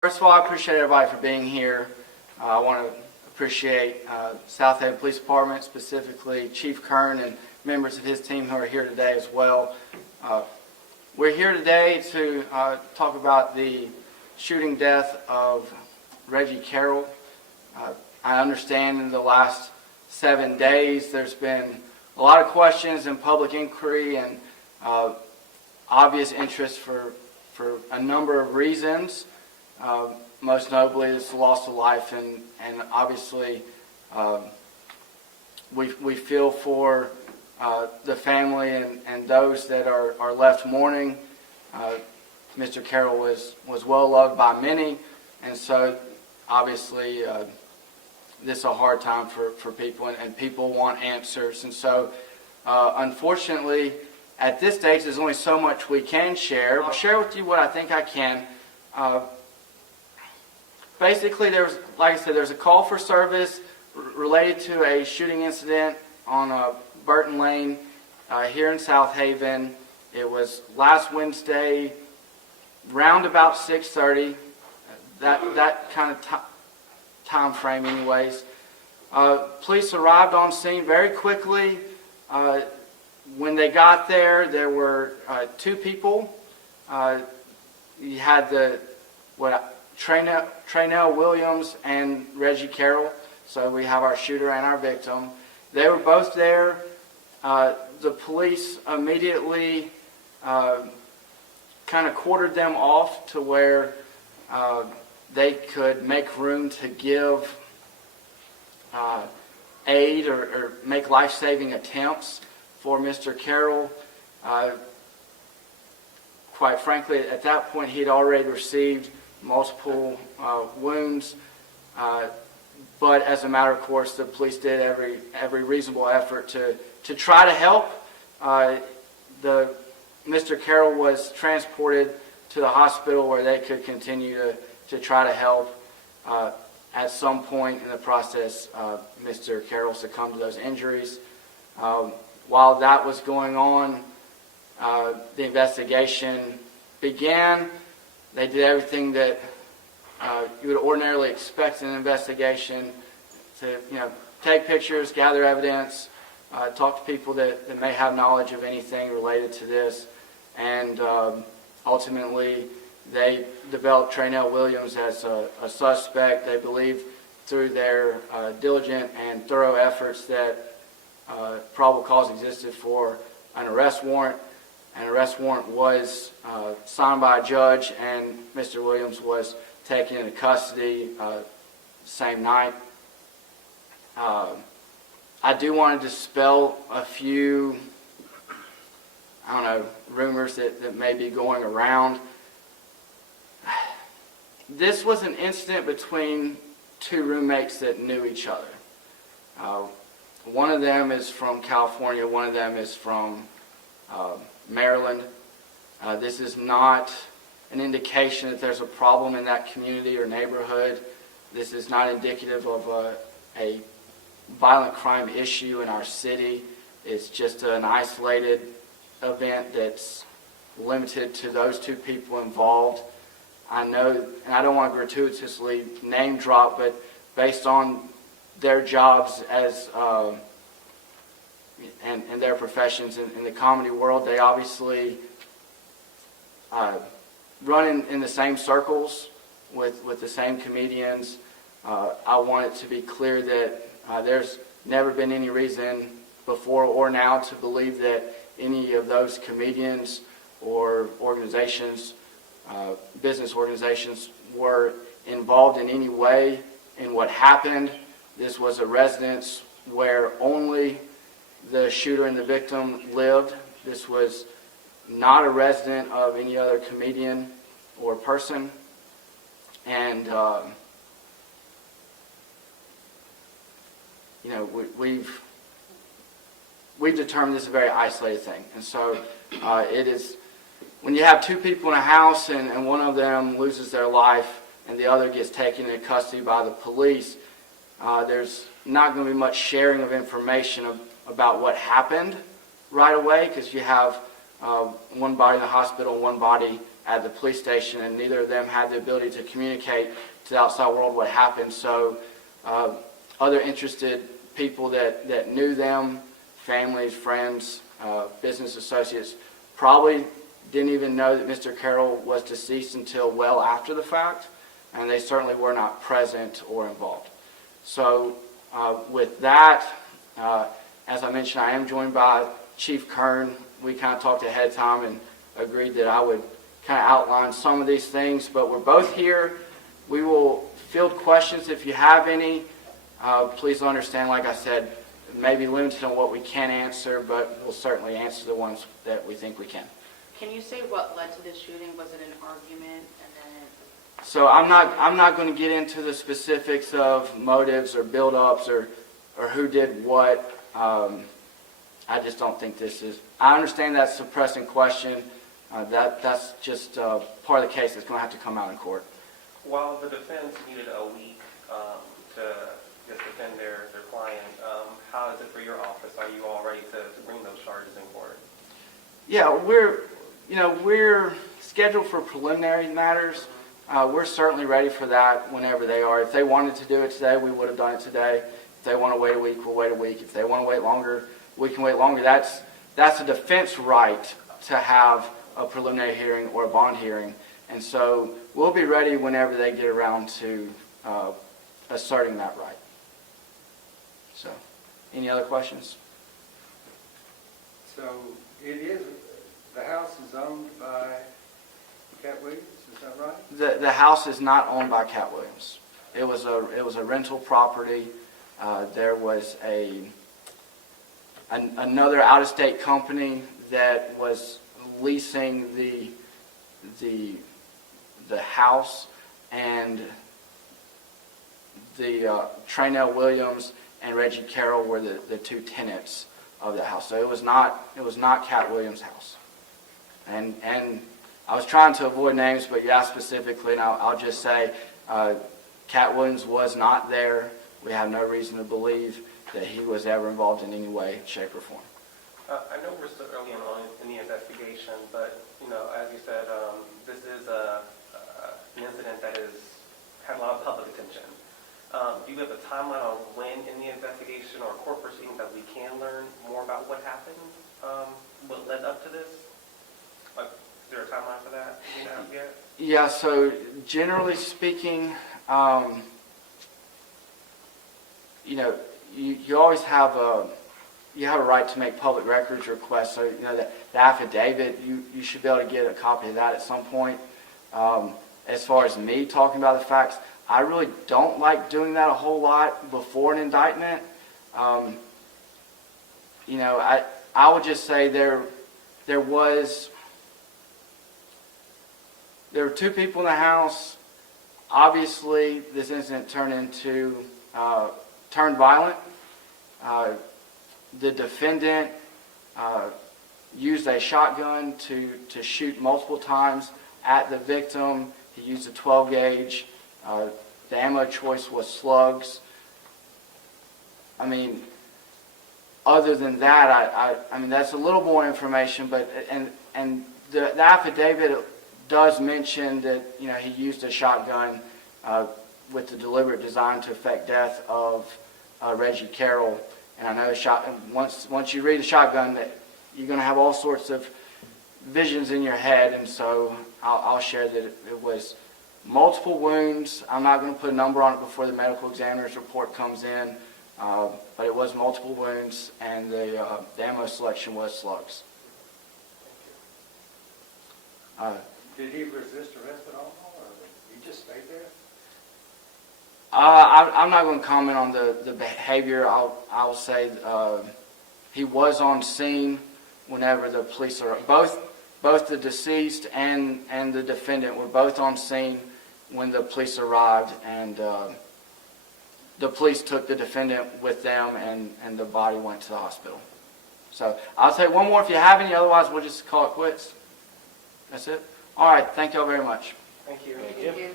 First of all, I appreciate everybody for being here. I want to appreciate South Haven Police Department, specifically Chief Kern and members of his team who are here today as well. We're here today to talk about the shooting death of Reggie Carroll. I understand in the last 7 days there's been a lot of questions and public inquiry and obvious interest for a number of reasons. Most notably, it's the loss of life, and obviously we feel for the family and those that are left mourning. Mr. Carroll was well loved by many, and so obviously this is a hard time for people, and people want answers. And so unfortunately, at this stage, there's only so much we can share. I'll share with you what I think I can. Basically, like I said, there's a call for service related to a shooting incident on Burton Lane here in South Haven. It was last Wednesday, round about 6:30. That kind of time frame, anyways. Police arrived on scene very quickly. When they got there, there were two people. You had Traynell Williams and Reggie Carroll. So we have our shooter and our victim. They were both there. The police immediately kind of quartered them off to where they could make room to give aid or make life-saving attempts for Mr. Carroll. Quite frankly, at that point, he had already received multiple wounds, but as a matter of course, the police did every reasonable effort to try to help. Mr. Carroll was transported to the hospital where they could continue to try to help. At some point in the process, Mr. Carroll succumbed to those injuries. While that was going on, the investigation began. They did everything that you would ordinarily expect in an investigation to, take pictures, gather evidence, talk to people that may have knowledge of anything related to this, and ultimately they developed Traynell Williams as a suspect. They believed through their diligent and thorough efforts that probable cause existed for an arrest warrant. An arrest warrant was signed by a judge, and Mr. Williams was taken into custody same night. I do want to dispel a few, rumors that may be going around. This was an incident between two roommates that knew each other. One of them is from California, one of them is from Maryland. This is not an indication that there's a problem in that community or neighborhood. This is not indicative of a violent crime issue in our city. It's just an isolated event that's limited to those two people involved. I know, and I don't want to gratuitously name drop, but based on their jobs as and their professions in the comedy world, they obviously run in the same circles with the same comedians. I want it to be clear that there's never been any reason before or now to believe that any of those comedians or organizations, business organizations, were involved in any way in what happened. This was a residence where only the shooter and the victim lived. This was not a resident of any other comedian or person. And, we've determined this is a very isolated thing. And so it is, when you have two people in a house and one of them loses their life and the other gets taken into custody by the police, there's not going to be much sharing of information about what happened right away, because you have one body in the hospital and one body at the police station, and neither of them had the ability to communicate to the outside world what happened. So other interested people that knew them, families, friends, business associates, probably didn't even know that Mr. Carroll was deceased until well after the fact, and they certainly were not present or involved. So with that, as I mentioned, I am joined by Chief Kern. We kind of talked ahead of time and agreed that I would kind of outline some of these things, but we're both here. We will field questions if you have any. Please understand, like I said, maybe limited on what we can answer, but we'll certainly answer the ones that we think we can. Can you say what led to the shooting? Was it an argument? And then So I'm not going to get into the specifics of motives or build-ups or who did what. I just don't think this is. I understand that's a pressing question. That's just part of the case that's going to have to come out in court. While the defense needed a week to just defend their client, how is it for your office? Are you all ready to bring those charges in court? Yeah, we're scheduled for preliminary matters. We're certainly ready for that whenever they are. If they wanted to do it today, we would have done it today. If they want to wait a week, we'll wait a week. If they want to wait longer, we can wait longer. That's a defense right to have a preliminary hearing or a bond hearing. And so we'll be ready whenever they get around to asserting that right. So, any other questions? So the house is owned by Katt Williams, is that right? The house is not owned by Katt Williams. It was a rental property. There was another out-of-state company that was leasing the house, and the Traynell Williams and Reggie Carroll were the two tenants of the house. So it was not Katt Williams' house. And I was trying to avoid names, but you asked specifically, and I'll just say Katt Williams was not there. We have no reason to believe that he was ever involved in any way, shape, or form. I know we're still early on in the investigation, but as you said, this is an incident that has had a lot of public attention. Do you have a timeline on when in the investigation or court proceedings that we can learn more about what happened, what led up to this? Like, is there a timeline for that? Do you know yet? Yeah, so generally speaking, you always have a right to make public records requests. So the affidavit, you should be able to get a copy of that at some point. As far as me talking about the facts, I really don't like doing that a whole lot before an indictment. I would just say there were two people in the house. Obviously, this incident turned violent. The defendant used a shotgun to shoot multiple times at the victim. He used a 12 gauge. The ammo choice was slugs. I mean, other than that, I mean that's a little more information. But and the affidavit does mention that he used a shotgun with the deliberate design to effect death of Reggie Carroll. And I know once you read a shotgun, that you're going to have all sorts of visions in your head. And so I'll share that it was multiple wounds. I'm not going to put a number on it before the medical examiner's report comes in, but it was multiple wounds, and the ammo selection was slugs. Did he resist arrest at all, or he just stayed there? I'm not going to comment on the behavior. I'll say he was on scene whenever the police are both the deceased and the defendant were both on scene when the police arrived, and the police took the defendant with them, and the body went to the hospital. So I'll take one more if you have any. Otherwise, we'll just call it quits. That's it. All right. Thank you all very much. Thank you. Thank you.